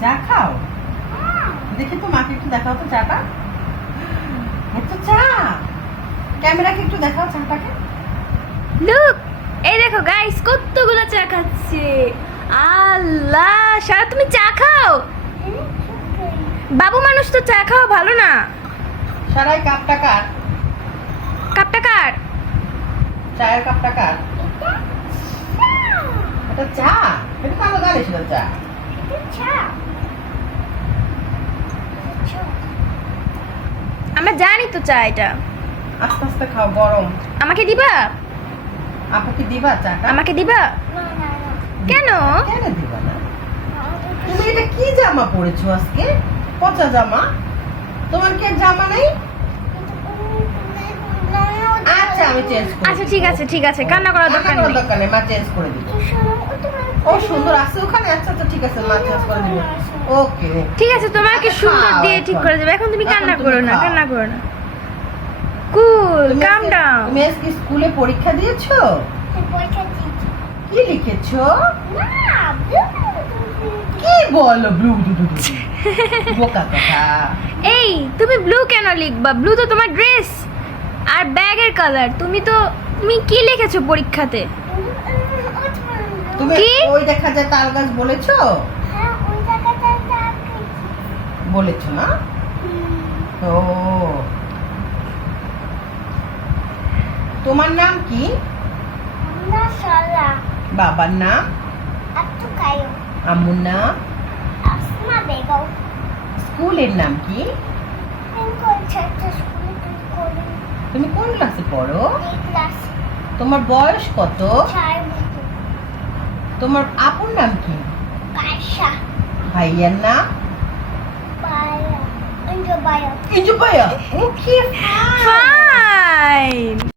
চা খাও? দেখি তো মাকে একটু দেখাও তো চাটা। এত চা! ক্যামেরাকে একটু দেখাও চাটাকে। লুক এই দেখো গাইস কতগুলো চা খাচ্ছে। আল্লাহ সারা তুমি চা খাও? বাবু মানুষ তো চা খাওয়া ভালো না। সারাই কাপটা কার? কাপটা কার? চায়ের কাপটা কার? এটা চা। এটা তো আমরা জানি সেটা চা। জানি তো চা এটা। আস্তে আস্তে খাও গরম। আমাকে দিবা? আমাকে দিবা চাটা? আমাকে দিবা? কেন? কেন দিবা না? তুমি এটা কি জামা পরেছো আজকে? পচা জামা? তোমার কি আর জামা নেই আচ্ছা আমি চেঞ্জ করে আচ্ছা ঠিক আছে ঠিক আছে। কান্না করার দরকার নেই। দরকার নেই মা চেঞ্জ করে ও সুন্দর আছে ওখানে? আচ্ছা আচ্ছা ঠিক আছে মা চেঞ্জ করে ওকে ঠিক আছে তোমাকে আচ্ছা, সুন্দর দিয়ে ঠিক করে দেবে। এখন তুমি কান্না করো না কান্না করো না। কুল কাম ডাউন তুমি আজকে স্কুলে পরীক্ষা দিয়েছ? কি লিখেছো কি বলো ব্লু বোকা কথা। এই তুমি ব্লু কেন লিখবা? ব্লু তো তোমার ড্রেস আর ব্যাগের কালার তুমি তো তুমি কি লিখেছো পরীক্ষাতে? তুমি কি? ওই দেখা যায় তাল গাছ বলেছ? বলেছ না? ও। তোমার নাম কি? বাবার নাম? আম্মুর নাম? স্কুলের নাম কি? তুমি কোন ক্লাসে পড়ো? তোমার বয়স কত? তোমার আপুর নাম কি? ভাইয়ার নাম? ইঞ্জু ভাইয়া ওকে ফাইন